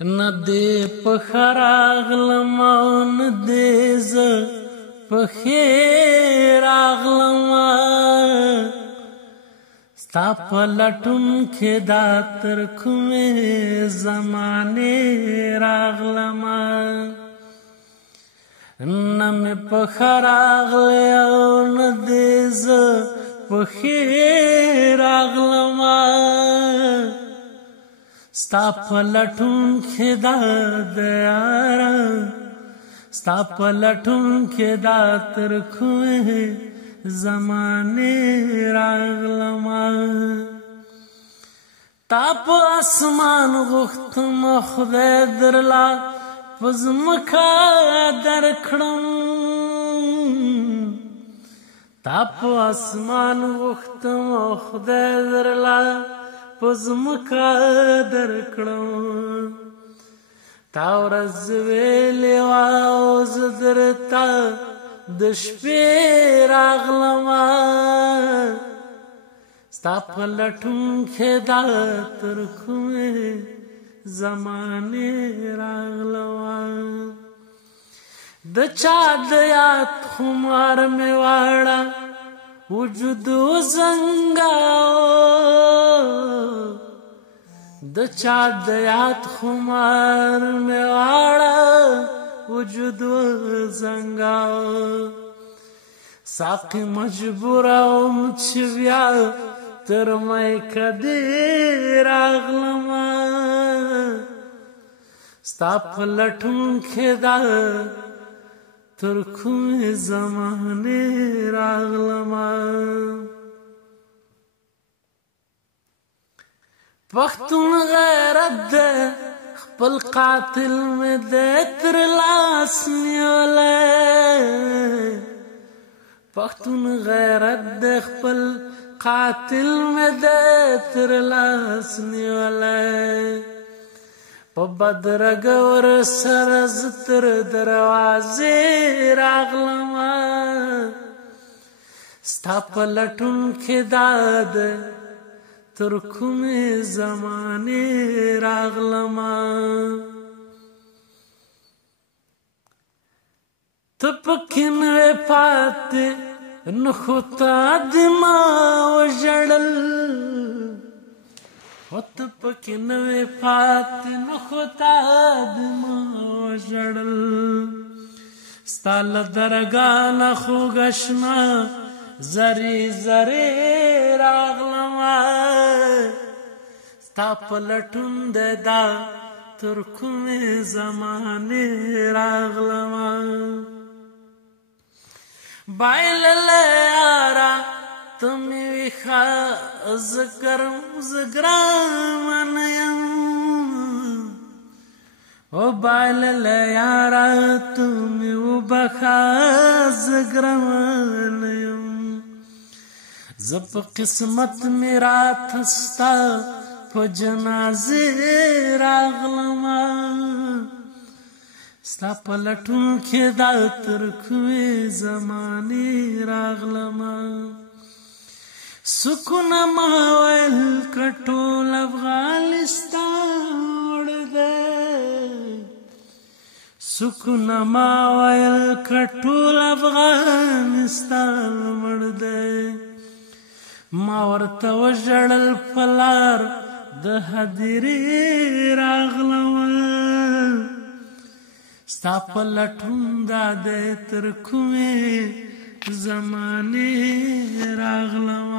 نه دې په راغلم او نه دې زه په ښې راغلم ستا په لټون کې دا تر کومې زمانې راغلم نه مې په ښه راغلی او نه دې زه په ښې راغلم ستا په لټون کې دا د یاره ستا په لټون کې دا تر کومې زمانې راغلم تا په اسمان غوښتم خدای درلا په ځمکه درکړم تا په اسمان غوښتم خدای درلا په ځمکه درکړم تا ورځ ویلې وه او زه درته د شپې راغلم ستا په لټون کې دا تر کومې زمانې راغلم د چا د یاد خمار مې واړه وجود وزنګاو د چا د یاد خمار مې واړه وجود وزنګاو ساقي مجبوروم چې بیا تر میکه دې راغلم ستا په لټون کې دا تر کومې زمانې راغلم پښتون غیرت ده خپل قاتل مې دې تر لاس نیولی پښتون غیرت ده خپل قاتل مې دې تر لاس نیولی په بدرګه ورسره زه تر دروازې راغلم ستا په لټون کې دا ده تر کومې زمانې راغلم ته پکې نوې پاتې نو خو تا دې ما وژړل او ته پکې نوې پاتې نو خو تا دې ما وژړل ستا له درګاه نه خوږ اشنا زری زری راغلم ستا په لټون دی دا تر کومې زمانې راغلم بایللی یاره ته مې وي ښه زه ګرانه یم او بایللی یاره ته مې وبخه زه ګرانه یم زه په قسمت مې راته ستا په جنازې راغلم ستا په لټون کې دا تر کومې زمانې راغلم سکونه ما ویل که ټول افغانستان وړ دی سکونه ما ویل که ټول افغانستان وړ دی ما ورته وژړل په لار د هدیرې راغلم ستا په لټون دا دی تر کومې زمانې راغلم